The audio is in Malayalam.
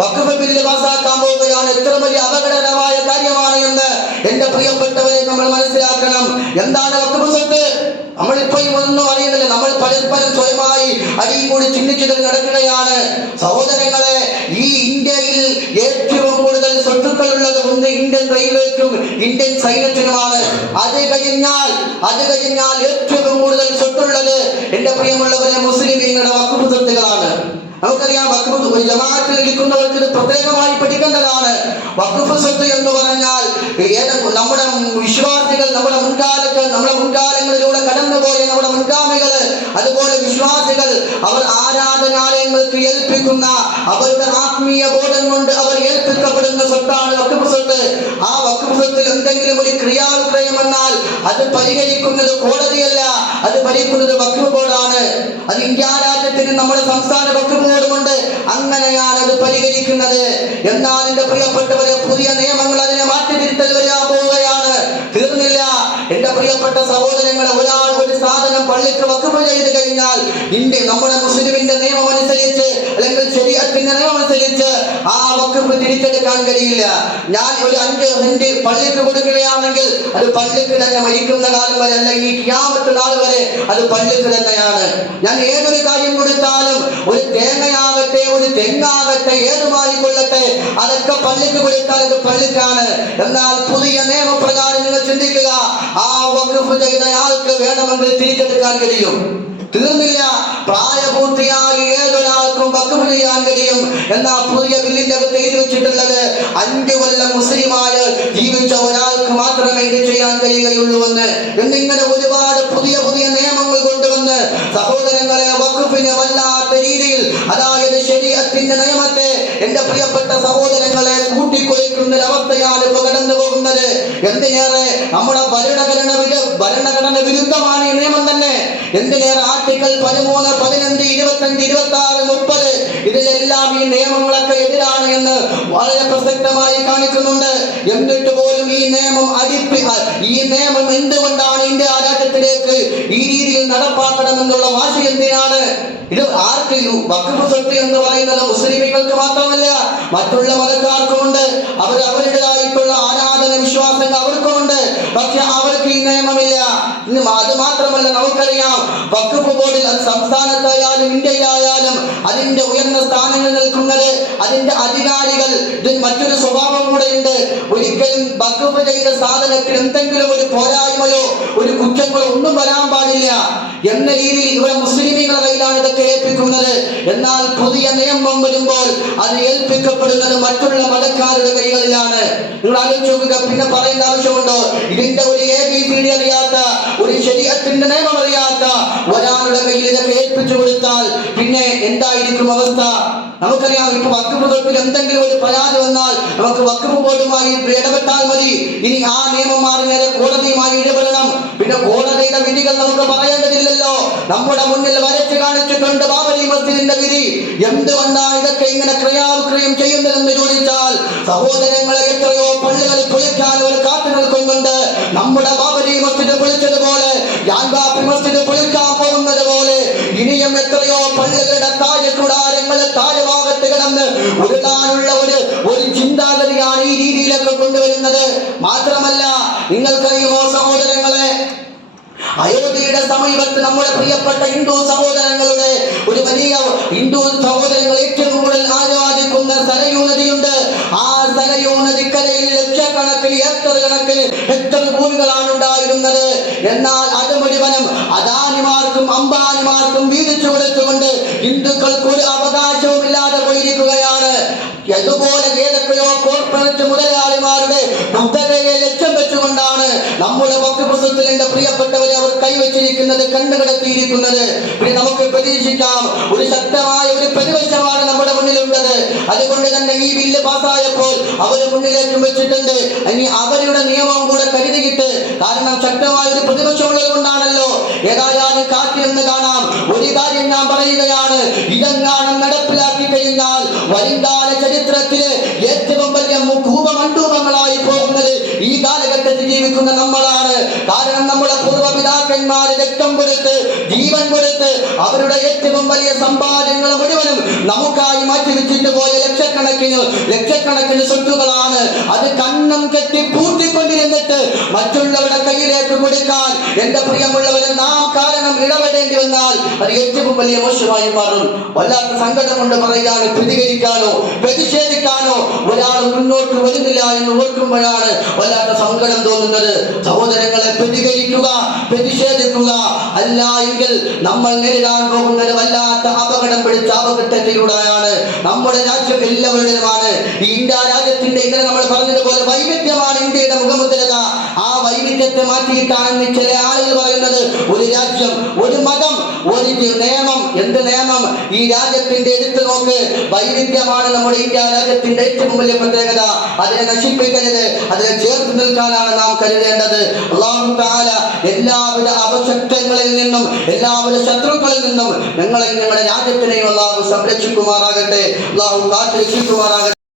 വഖഫ് ബില്ല് പാസാക്കാൻ പോവുകയാണ്. എത്ര വലിയ അപകടകരമായ കാര്യമാണ് എന്ന് എന്റെ പ്രിയപ്പെട്ടവരെ നമ്മൾ മനസ്സിലാക്കണം. എന്താണ് വഖഫ് സ്വത്ത്? നമ്മളിപ്പോ ഒന്നും അറിയുന്നില്ല. നമ്മൾ പരസ്പരം സ്വയമായി അടിയും കൂടി ചിഹ്നിച്ചു നടക്കുകയാണ്. സഹോദരങ്ങളെ, ഈ ഇന്ത്യയിൽ ഏറ്റവും കൂടുതൽ സ്വത്തുക്കളുള്ളത് ഒന്ന് ഇന്ത്യൻ റെയിൽവേക്കും ഇന്ത്യൻ സൈന്യത്തിനുമാണ്. അത് കഴിഞ്ഞാൽ ഏറ്റവും കൂടുതൽ സ്വത്തുള്ളത് എന്റെ പ്രിയമുള്ളവരെ മുസ്ലിമീങ്ങളുടെ വഖഫ് സ്വത്തുകളാണ്. നമുക്കറിയാം, വഖഫ് ജമാഅത്തിൽ ഇരിക്കുന്നവർക്ക് ഇത് പ്രത്യേകമായി പഠിക്കേണ്ടതാണ്. വഖഫ് സ്വത്ത് എന്ന് പറഞ്ഞാൽ നമ്മുടെ വിശ്വാസികൾ, നമ്മുടെ മുൻകാലങ്ങളിലൂടെ കടന്നുപോയ നമ്മുടെ മുൻഗാമികള്, അതുപോലെ വിശ്വാസികൾ അവർ ആരാധനാലയങ്ങൾക്ക് ഏൽപ്പിക്കുന്ന അവരുടെ ആത്മീയ ബോധം കൊണ്ട് അവർ ഏൽപ്പിക്കപ്പെടുന്ന സ്വത്താണ് വഖഫ് സ്വത്ത്. ആ വഖഫ് സ്വത്തിൽ എന്തെങ്കിലും ഒരു ക്രിയാവിക്രയം വന്നാൽ അത് പരിഹരിക്കുന്നത് കോടതിയല്ല, അത് ഭരിക്കുന്നത് വഖഫ് ബോർഡാണ്. അത് ഇന്ത്യ രാജ്യത്തിന് നമ്മുടെ സംസ്ഥാന വഖഫ് ബോർഡുമുണ്ട്. അങ്ങനെയാണ് അത് പരിഹരിക്കുന്നത്. എന്നാൽ എന്റെ പ്രിയപ്പെട്ടവരെ, പുതിയ നിയമങ്ങൾ അതിനെ മാറ്റിത്തിരുത്തൽ വരാൻ പോവുകയാണ്. തീർന്നില്ല എന്റെ പ്രിയപ്പെട്ട സഹോദരങ്ങളെ, ഒരാൾ ഒരു സാധനം പള്ളിക്ക് വഖഫ് ചെയ്ത് കഴിഞ്ഞാൽ നമ്മുടെ മുസ്ലിമിന്റെ നിയമം അനുസരിച്ച് അല്ലെങ്കിൽ ശരീഅത്തിന്റെ നിയമം അനുസരിച്ച് ആ വഖഫ് തിരിച്ചെടുക്കാൻ കഴിയില്ല. ഞാൻ ഒരു 5 സെന്റ് പള്ളിക്ക് കൊടുക്കുകയാണെങ്കിൽ അത് പള്ളിക്ക് തന്നെ മരിക്കുന്ന കാലം വരെ, അല്ലെങ്കിൽ ഖിയാമത്ത് നാൾ വരെ അത് പള്ളിക്ക് തന്നെയാണ്. ഞാൻ ഏതൊരു കാര്യം കൊടുത്താലും, ഒരു തേങ്ങയാകട്ടെ ഒരു തെങ്ങാകട്ടെ ഏതുമായി കൊള്ളട്ടെ, അതൊക്കെ പള്ളിക്ക് കൊടുത്താൽ അത് പള്ളിക്കാണ്. എന്നാൽ പുതിയ നിയമപ്രകാരം നിങ്ങൾ ചിന്തിക്കുക, ആ വഖഫ് ചെയ്ത ആൾക്ക് വേണമെങ്കിൽ തിരിച്ചെടുക്കാൻ കഴിയും. തീർന്നില്ല, പ്രായപൂർത്തിയായി ഏതൊരാൾക്കും വഖഫ് ചെയ്യാൻ കഴിയും. എന്നാൽ പുതിയ ബില്ലിന്റെ അകത്ത് എഴുതി വെച്ചിട്ടുള്ളത് 5 കൊല്ലം മുസ്ലിമായി ജീവിച്ച ഒരാൾക്ക് മാത്രമേ ഇത് ചെയ്യാൻ കഴിയുകയുള്ളൂ എന്നിങ്ങനെ ഒരുപാട് പുതിയ നിയമങ്ങൾ കൊണ്ടുവന്ന് സഹോദരങ്ങളെ, വഖഫിനെ വല്ലാത്ത രീതിയിൽ, അതായത് ശരീഅത്തിന്റെ നിയമത്തെ എന്റെ പ്രിയപ്പെട്ട സഹോദരങ്ങളെ കൂട്ടിക്കൊഴിക്കുന്ന ഒരവസ്ഥയാണ് ഇപ്പൊ കടന്നു പോകുന്നത്. എന്തിനേറെ നമ്മുടെ ഭരണഘടന വിരുദ്ധമാണ് ഈ നിയമം തന്നെ. എന്തിനേറെ ആർട്ടിക്കിൾ 13, 15, 25, 26, 30 ഇതിലെല്ലാം ഈ നിയമങ്ങളൊക്കെ എതിരാണ് എന്ന് വളരെ പ്രസക്തമായി കാണിക്കുന്നുണ്ട്. എന്നിട്ട് പോലും ഈ നിയമം എന്തുകൊണ്ടാണ് ഇന്ത്യ രാജ്യത്തിലേക്ക് ഈ രീതിയിൽ നടപ്പാക്കണമെന്നുള്ള വാശി എന്തിനാണ്? ഇത് ആർക്ക്? വഖഫ് സ്വത്ത് എന്ന് പറയുന്നത് മുസ്ലിമുകൾക്ക് മാത്രമല്ല, മറ്റുള്ള മതക്കാർക്കുമുണ്ട്. അവരുടേതായിട്ടുള്ള ആരാധന വിശ്വാസങ്ങൾ അവർക്കുമുണ്ട്. പക്ഷെ അവർക്ക് ഈ നിയമമില്ല. അത് മാത്രമല്ല, നമുക്കറിയാം വഖഫ് ബോർഡിൽ, അത് സംസ്ഥാനത്തായാലും ഇന്ത്യയിലായാലും അതിന്റെ ഉയർന്ന സ്ഥാനങ്ങൾ നിൽക്കുന്നത് അതിന്റെ അധികാരികൾ. ഇതിന് മറ്റൊരു സ്വഭാവം കൂടെ ഉണ്ട്. ഒരിക്കലും വഖഫ് ചെയ്ത സാധനത്തിന് എന്തെങ്കിലും ഒരു പോരായ്മയോ ഒരു കുറ്റങ്ങളോ ഒന്നും വരാൻ പാടില്ല എന്ന രീതിയിൽ ഇവിടെ മുസ്ലിമുകളുടെ കയ്യിലാണ് ഇതൊക്കെ ഏൽപ്പിക്കുന്നത്. എന്നാൽ പുതിയ നിയമം വരുമ്പോൾ അത് ഏൽപ്പിക്കപ്പെടുന്നത് മറ്റുള്ള മതക്കാരുടെ കൈകളിലാണ്. നിങ്ങൾ ആലോചിച്ച് നോക്കുക. പിന്നെ പറയേണ്ട ആവശ്യമുണ്ടോ? ഇതിന്റെ ഒരു ABCD അറിയാത്ത, ഒരു ശരീഅത്തിന്റെ നിയമം അറിയാത്ത ഒരാളുടെ കയ്യിൽ ഇതൊക്കെ ഏൽപ്പിച്ചു കൊടുത്താൽ പിന്നെ എന്തായിരിക്കും അവസ്ഥ? നമുക്കറിയാം, ഇപ്പൊ വഖഫ് സ്വത്തിൽ എന്തെങ്കിലും ഒരു പരാതി വന്നാൽ നമുക്ക് വഖഫ് ബോർഡുമായി ഇടപെട്ടാൽ മതി. ഇനി ആ നിയമം മാറി നേരെ കോടതിയുമായി ഇടപെടണം. പിന്നെ കോടതിയുടെ വിധികൾ നമുക്ക് പറയേണ്ടതില്ലല്ലോ. നമ്മുടെ മുന്നിൽ വരച്ച് കാണിച്ചിട്ടുണ്ട് ബാബരി മസ്ജിദിന്റെ വിധി. എന്തുകൊണ്ടാണ് ഇതൊക്കെ ഇങ്ങനെ ക്രിയാവിക്രയം ചെയ്യുന്നതെന്ന് ചോദിച്ചാൽ, സഹോദരങ്ങളെ, എത്രയോ പള്ളികൾ പൊളിക്കാൻ അവർ കാത്തു നിൽക്കുന്നുണ്ട്. നമ്മുടെ ബാബരി മസ്ജിദ് പൊളിച്ചതുപോലെ, ജാൻബാപ്പി മസ്ജിദ് പൊളിക്കാൻ പോകുന്നത് പോലെ ഇനിയും എത്രയോ പള്ളികളുടെ താഴെക്കൂടാരങ്ങളെ താഴെഭാഗത്ത് കിടന്ന് ഉരുളാനുള്ള ഒരു ചിന്താഗതിയാണ് ഈ രീതിയിലൊക്കെ കൊണ്ടുവരുന്നത്. മാത്രമല്ല, നിങ്ങൾക്കറിയുമോ സഹോദരങ്ങളെ, അയോധ്യയുടെ സമീപത്ത് നമ്മുടെ പ്രിയപ്പെട്ട ഹിന്ദു സഹോദരങ്ങളുടെ ഒരു വലിയ ഹിന്ദു സഹോദരങ്ങൾ ഏറ്റവും കൂടുതൽ ആരാധിക്കുന്ന സരയൂ നദിയുണ്ട്. ആ സരയൂ നദിക്കരയിൽ ലക്ഷക്കണക്കിന് ഹെക്ടർ ഭൂമികളാണ് ഉണ്ടായിരുന്നത്. എന്നാൽ അത് മുഴുവനും അദാനിമാർക്കും അംബാനിമാർക്കും വീതിച്ചു കൊടുത്തുകൊണ്ട് ഹിന്ദുക്കൾക്ക് ഒരു അവകാശവും ഇല്ലാതെ പോയിരിക്കുകയാണ്. അതുപോലെ ഏതൊക്കെയോ കോർപ്പറേറ്റ് മുതലാളിമാരുടെ കുത്തകയെ ലക്ഷ്യം വെച്ചുകൊണ്ടാണ് നമ്മുടെ വഖഫ് സ്വത്തിൽ എന്റെ പ്രിയപ്പെട്ടവരെ അവർ കൈവച്ചിരിക്കുന്നത്, കണ്ടുകിടത്തിയിരിക്കുന്നത്. പിന്നെ നമുക്ക് പ്രതീക്ഷിക്കാം, ഒരു ശക്തമായ ഒരു പ്രതിപക്ഷമാണ് നമ്മുടെ മുന്നിലുള്ളത്. അതുകൊണ്ട് തന്നെ ഈ ബില്ല് പാസ്സായപ്പോൾ അവർ മുന്നിലേക്ക് വെച്ചിട്ടുണ്ട്. ഇനി അവരുടെ നിയമവും കൂടെ കരുതിയിട്ട്, കാരണം ശക്തമായ ഒരു പ്രതിപക്ഷമുള്ളത് കൊണ്ടാണല്ലോ. ഏതായാലും കാത്തിരുന്ന് കാണാം. ഒരു കാര്യം ഞാൻ പറയുകയാണ്, ഇതെങ്ങാനും നടപ്പിലാക്കി കഴിഞ്ഞാൽ വരുംകാല ചരിത്രത്തില് ഏറ്റവും വലിയ കൂപമണ്ഡൂപങ്ങളായി പോകുന്നത് ഈ കാലഘട്ടത്തിൽ ജീവിക്കുന്ന നമ്മളാണ്. കാരണം നമ്മുടെ പൂർവ്വപിതാക്കന്മാര് രക്തം കൊടുത്ത് ജീവൻ ജീവൻ കൊടുത്ത് അവരുടെ ഏറ്റവും വലിയ സമ്പാദ്യങ്ങൾ മുഴുവനും നമുക്കായി മാറ്റിവെച്ചിട്ട് പോയ ലക്ഷക്കണക്കിന് സ്വത്തുകളാണ്. അത് കണ്ണം കെട്ടി പൂർത്തിക്കൊണ്ടിരുന്നിട്ട് മറ്റുള്ളവരുടെ കയ്യിലേക്ക് കൊടുക്കാൻ എന്റെ പ്രിയമുള്ളവരെ നാം കാരണം ഇടപെടേണ്ടി വന്നാൽ അത് ഏറ്റവും വലിയ മോശമായി മാറും. വല്ലാത്ത സങ്കടം കൊണ്ട് പറയുകയാണ്, പ്രതികരിക്കാനോ പ്രതിഷേധിക്കാനോ ഒരാൾ മുന്നോട്ട് വരുന്നില്ല എന്ന് ഓർക്കുമ്പോഴാണ് വല്ലാത്ത സങ്കടം തോന്നുന്നത്. സഹോദരങ്ങളെ, പ്രതിഷേധിക്കുക, അല്ല എങ്കിൽ നമ്മൾ നേരിടാൻ പോകുന്നത് വല്ലാത്ത അപകടം പിടിച്ച അപകടത്തിലൂടെയാണ്. നമ്മുടെ രാജ്യം എല്ലാവരുടേതുമാണ്. ഈ ഇന്ത്യ രാജ്യത്തിന്റെ ഇന്നലെ നമ്മൾ പറഞ്ഞതുപോലെ വൈവിധ്യമാണ് ഇന്ത്യയുടെ മുഖമുദ്രത. ആ വൈവിധ്യത്തെ മാറ്റിയിട്ടാണ് ചില ആളുകൾ പറയുന്നത് ഒരു രാജ്യം, ഒരു മതം, ഒരു നിയമം. എന്ത് നിയമം? ഈ രാജ്യത്തിന്റെ എടുത്തു നോക്ക്, വൈവിധ്യമാണ് നമ്മുടെ ഇന്ത്യ രാജ്യത്തിന്റെ ഏറ്റവും വലിയ പ്രത്യേകത. അതിനെ നശിപ്പിക്കരുത്, അതിനെ ചേർത്ത് നിൽക്കാനാണ് നാം കരുതേണ്ടത്. അല്ലാഹു തആല എല്ലാവിധ അപശക്തങ്ങളിൽ നിന്നും എല്ലാവിധ ശത്രുക്കളിൽ നിന്നും ഞങ്ങളെയും ഞങ്ങളുടെ രാജ്യത്തിനെയും അല്ലാഹു സംരക്ഷിക്കുമാറാകട്ടെ. അല്ലാഹു കാത്തുരക്ഷിക്കുമാറാകട്ടെ.